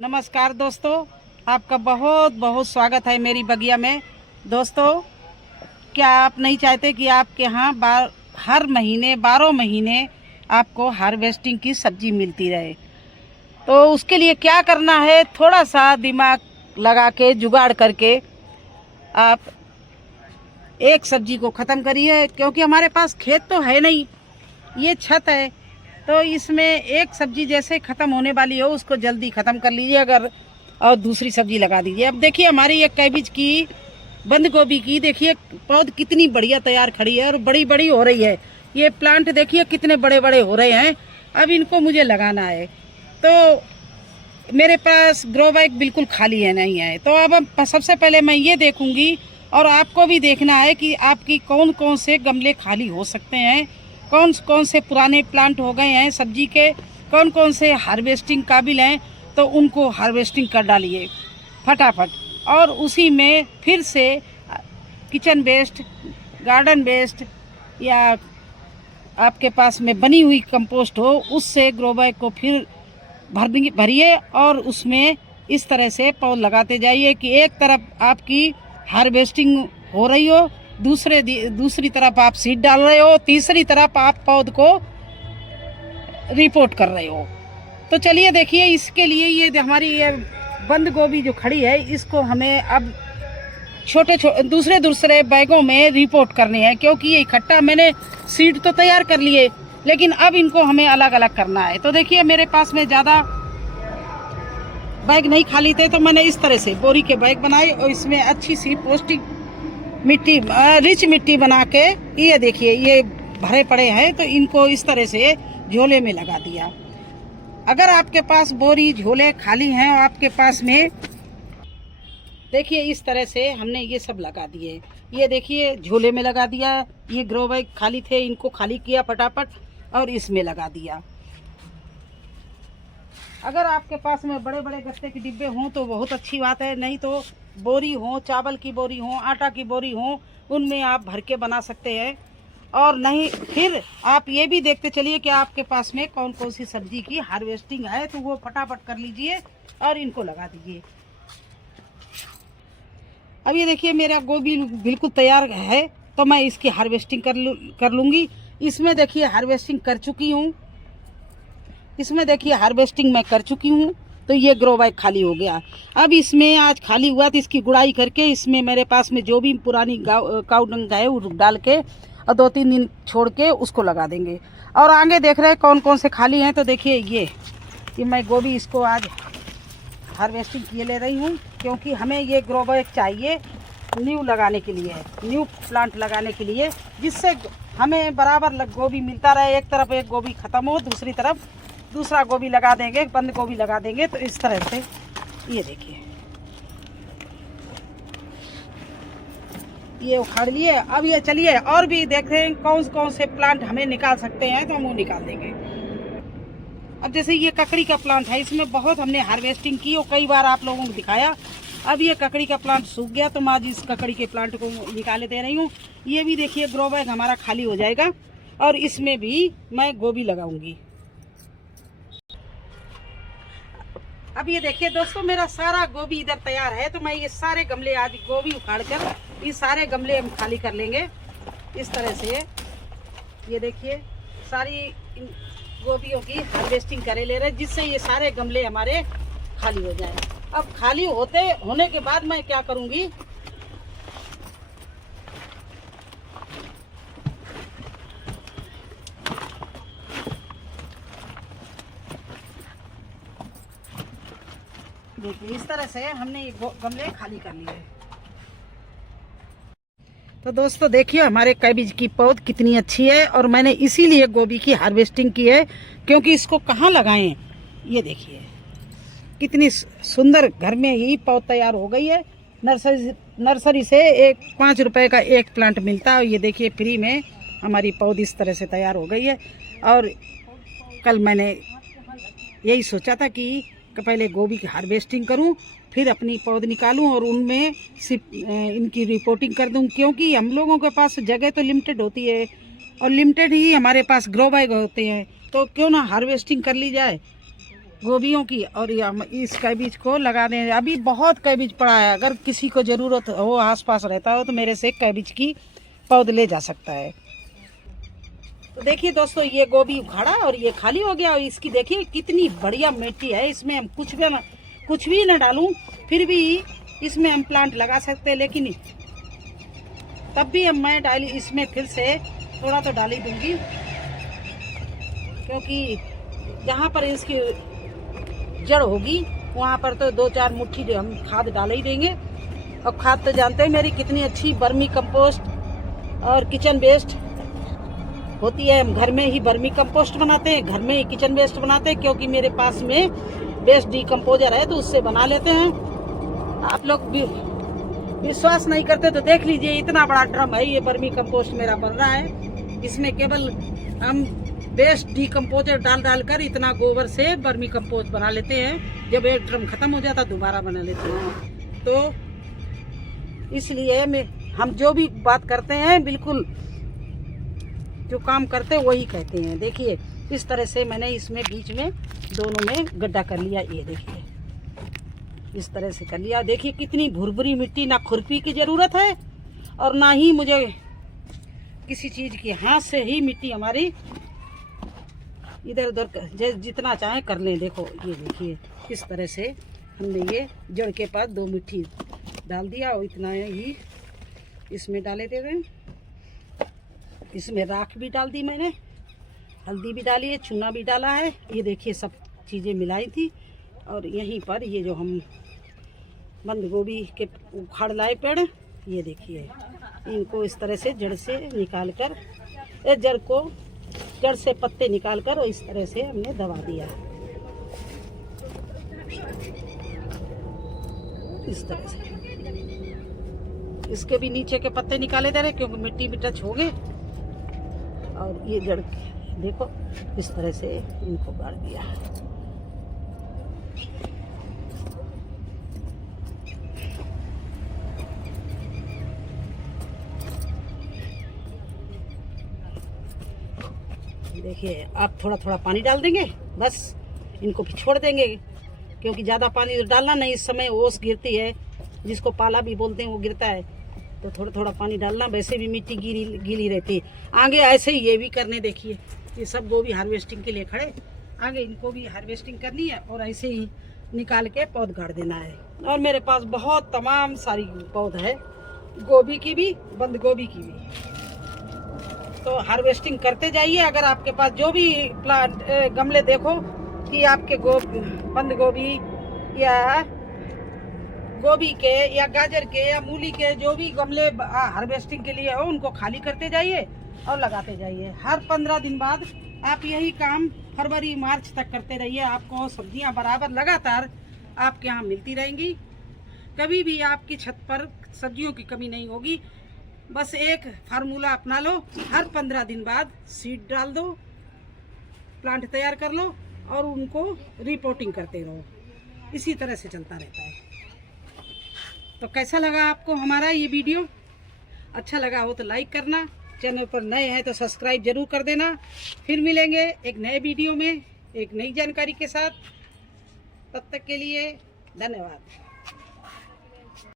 नमस्कार दोस्तों, आपका बहुत बहुत स्वागत है मेरी बगिया में। दोस्तों, क्या आप नहीं चाहते कि आपके यहाँ हर महीने 12 महीने आपको हार्वेस्टिंग की सब्जी मिलती रहे? तो उसके लिए क्या करना है, थोड़ा सा दिमाग लगा के जुगाड़ करके आप एक सब्जी को ख़त्म करिए। क्योंकि हमारे पास खेत तो है नहीं, ये छत है, तो इसमें एक सब्जी जैसे ख़त्म होने वाली हो उसको जल्दी ख़त्म कर लीजिए अगर, और दूसरी सब्जी लगा दीजिए। अब देखिए हमारी ये कैबिज की, बंद गोभी की देखिए पौध कितनी बढ़िया तैयार खड़ी है और बड़ी बड़ी हो रही है। ये प्लांट देखिए कितने बड़े बड़े हो रहे हैं। अब इनको मुझे लगाना है, तो मेरे पास ग्रो बैग बिल्कुल खाली है नहीं है। तो अब सबसे पहले मैं ये देखूंगी, और आपको भी देखना है कि आपकी कौन कौन से गमले खाली हो सकते हैं, कौन कौन से पुराने प्लांट हो गए हैं सब्जी के, कौन कौन से हार्वेस्टिंग काबिल हैं, तो उनको हार्वेस्टिंग कर डालिए फटाफट। और उसी में फिर से किचन वेस्ट, गार्डन वेस्ट, या आपके पास में बनी हुई कंपोस्ट हो, उससे ग्रो बैग को फिर भरिए और उसमें इस तरह से पौध लगाते जाइए कि एक तरफ आपकी हार्वेस्टिंग हो रही हो, दूसरी तरफ आप सीड डाल रहे हो, तीसरी तरफ आप पौध को रिपोर्ट कर रहे हो। तो चलिए देखिए, इसके लिए ये हमारी ये बंद गोभी जो खड़ी है, इसको हमें अब छोटे दूसरे बैगों में रिपोर्ट करनी है। क्योंकि ये इकट्ठा मैंने सीड तो तैयार कर लिए, लेकिन अब इनको हमें अलग अलग करना है। तो देखिए मेरे पास में ज़्यादा बैग नहीं खाली थे, तो मैंने इस तरह से बोरी के बैग बनाए और इसमें अच्छी सी पौष्टिक मिट्टी, रिच मिट्टी बना के, ये देखिए ये भरे पड़े हैं, तो इनको इस तरह से झोले में लगा दिया। अगर आपके पास बोरी झोले खाली हैं और आपके पास में, देखिए इस तरह से हमने ये सब लगा दिए। ये देखिए झोले में लगा दिया, ये ग्रो बैग खाली थे, इनको खाली किया फटाफट और इसमें लगा दिया। अगर आपके पास में बड़े बड़े गत्ते के डिब्बे हों तो बहुत अच्छी बात है, नहीं तो बोरी हो, चावल की बोरी हो, आटा की बोरी हो, उनमें आप भर के बना सकते हैं। और नहीं फिर आप ये भी देखते चलिए कि आपके पास में कौन कौन सी सब्जी की हार्वेस्टिंग है, तो वो फटाफट कर लीजिए और इनको लगा दीजिए। अब ये देखिए मेरा गोभी बिल्कुल तैयार है, तो मैं इसकी हार्वेस्टिंग कर लूँगी। इसमें देखिए हार्वेस्टिंग कर चुकी हूँ, इसमें देखिए हार्वेस्टिंग मैं कर चुकी हूँ। तो ये ग्रो बैग खाली हो गया। अब इसमें आज खाली हुआ तो इसकी गुड़ाई करके इसमें मेरे पास में जो भी पुरानी काऊ डंग है वो डाल के और 2-3 दिन छोड़ के उसको लगा देंगे। और आगे देख रहे हैं कौन कौन से खाली हैं। तो देखिए ये मैं गोभी इसको आज हार्वेस्टिंग किए ले रही हूँ, क्योंकि हमें ये ग्रो बैग चाहिए न्यू लगाने के लिए, न्यू प्लांट लगाने के लिए, जिससे हमें बराबर गोभी मिलता रहे। एक तरफ एक गोभी ख़त्म हो, दूसरी तरफ दूसरा गोभी लगा देंगे, बंद गोभी लगा देंगे। तो इस तरह से ये देखिए ये उखाड़ लिए। अब ये चलिए और भी देखें कौन कौन से प्लांट हमें निकाल सकते हैं, तो हम वो निकाल देंगे। अब जैसे ये ककड़ी का प्लांट है, इसमें बहुत हमने हार्वेस्टिंग की और कई बार आप लोगों को दिखाया। अब ये ककड़ी का प्लांट सूख गया, तो मैं आज इस ककड़ी के प्लांट को निकाले दे रही हूँ। ये भी देखिए ग्रो बैग हमारा खाली हो जाएगा और इसमें भी मैं गोभी लगाऊंगी। अब ये देखिए दोस्तों, मेरा सारा गोभी इधर तैयार है, तो मैं ये सारे गमले आज गोभी उखाड़ कर ये सारे गमले हम खाली कर लेंगे इस तरह से। ये देखिए सारी गोभियों की हार्वेस्टिंग करे ले रहे, जिससे ये सारे गमले हमारे खाली हो जाए। अब खाली होने के बाद मैं क्या करूँगी, देखिए इस तरह से हमने ये गमले खाली कर लिए। तो दोस्तों देखिए हमारे कैबिज की पौध कितनी अच्छी है, और मैंने इसीलिए गोभी की हार्वेस्टिंग की है, क्योंकि इसको कहाँ लगाएं। ये देखिए कितनी सुंदर घर में ही पौध तैयार हो गई है। नर्सरी से 5 रुपए का एक प्लांट मिलता है। ये देखिए फ्री में हमारी पौध इस तरह से तैयार हो गई है। और कल मैंने यही सोचा था कि पहले गोभी की हार्वेस्टिंग करूं, फिर अपनी पौध निकालूं और उनमें इनकी रिपोर्टिंग कर दूं। क्योंकि हम लोगों के पास जगह तो लिमिटेड होती है और लिमिटेड ही हमारे पास ग्रो बैग होते हैं, तो क्यों ना हार्वेस्टिंग कर ली जाए। गोभियों की, और इस कैबिज को लगा दें। अभी बहुत कैबिज पड़ा है, अगर किसी को ज़रूरत हो, आसपास रहता हो, तो मेरे से कैबिज की पौध ले जा सकता है। तो देखिए दोस्तों, ये गोभी उखाड़ा और ये खाली हो गया, और इसकी देखिए कितनी बढ़िया मिट्टी है। इसमें हम कुछ भी न डालूं, फिर भी इसमें हम प्लांट लगा सकते हैं। लेकिन तब भी मैं डाली इसमें फिर से थोड़ा तो डाल ही दूंगी, क्योंकि जहाँ पर इसकी जड़ होगी वहाँ पर तो 2-4 मुट्ठी हम खाद डाल ही देंगे। और खाद तो जानते हैं मेरी कितनी अच्छी वर्मी कंपोस्ट और किचन वेस्ट होती है। हम घर में ही वर्मी कंपोस्ट बनाते हैं, घर में ही किचन वेस्ट बनाते हैं, क्योंकि मेरे पास में वेस्ट डिकम्पोजर है, तो उससे बना लेते हैं। आप लोग भी विश्वास नहीं करते तो देख लीजिए, इतना बड़ा ड्रम है ये वर्मी कंपोस्ट मेरा बन रहा है। इसमें केवल हम वेस्ट डिकम्पोजर डाल कर इतना गोबर से वर्मी कंपोस्ट बना लेते हैं। जब एक ड्रम खत्म हो जाता दोबारा बना लेते हैं। तो इसलिए हम जो भी बात करते हैं, बिल्कुल जो काम करते हैं वही कहते हैं। देखिए इस तरह से मैंने इसमें बीच में दोनों में गड्ढा कर लिया। ये देखिए इस तरह से कर लिया। देखिए कितनी भुरभुरी मिट्टी, ना खुरपी की ज़रूरत है और ना ही मुझे किसी चीज़ की, हाथ से ही मिट्टी हमारी इधर उधर जितना चाहे कर लें। देखो ये देखिए इस तरह से हमने ये जड़ के पास 2 मिट्टी डाल दिया, और इतना ही इसमें डाले दे रहे। इसमें राख भी डाल दी मैंने, हल्दी भी डाली है, चूना भी डाला है। ये देखिए सब चीज़ें मिलाई थी। और यहीं पर ये जो हम बंद गोभी के उखाड़ लाए पेड़, ये देखिए इनको इस तरह से जड़ से निकाल कर, जड़ से पत्ते निकाल कर इस तरह से हमने दबा दिया। इस तरह से इसके भी नीचे के पत्ते निकाले दे रहे, क्योंकि मिट्टी भी टच हो गए। और ये जड़ देखो इस तरह से इनको गाड़ दिया। देखिए आप थोड़ा थोड़ा पानी डाल देंगे, बस इनको भी छोड़ देंगे, क्योंकि ज़्यादा पानी डालना नहीं। इस समय ओस गिरती है, जिसको पाला भी बोलते हैं, वो गिरता है, तो थोड़ा थोड़ा पानी डालना। वैसे भी मिट्टी गीली रहती है। आगे ऐसे ही ये भी करने, देखिए ये सब गोभी हार्वेस्टिंग के लिए खड़े, आगे इनको भी हार्वेस्टिंग करनी है और ऐसे ही निकाल के पौध गाड़ देना है। और मेरे पास बहुत तमाम सारी पौध है, गोभी की भी, बंद गोभी की भी। तो हार्वेस्टिंग करते जाइए। अगर आपके पास जो भी प्लांट गमले देखो कि आपके बंद गोभी या गोभी के या गाजर के या मूली के जो भी गमले हार्वेस्टिंग के लिए हो, उनको खाली करते जाइए और लगाते जाइए। हर 15 दिन बाद आप यही काम फरवरी मार्च तक करते रहिए। आपको सब्जियां बराबर लगातार आपके यहाँ मिलती रहेंगी। कभी भी आपकी छत पर सब्जियों की कमी नहीं होगी। बस एक फार्मूला अपना लो, हर 15 दिन बाद सीड डाल दो, प्लांट तैयार कर लो और उनको रिपोर्टिंग करते रहो। इसी तरह से चलता रहता है। तो कैसा लगा आपको हमारा ये वीडियो? अच्छा लगा हो तो लाइक करना, चैनल पर नए हैं तो सब्सक्राइब जरूर कर देना। फिर मिलेंगे एक नए वीडियो में एक नई जानकारी के साथ। तब तक के लिए धन्यवाद।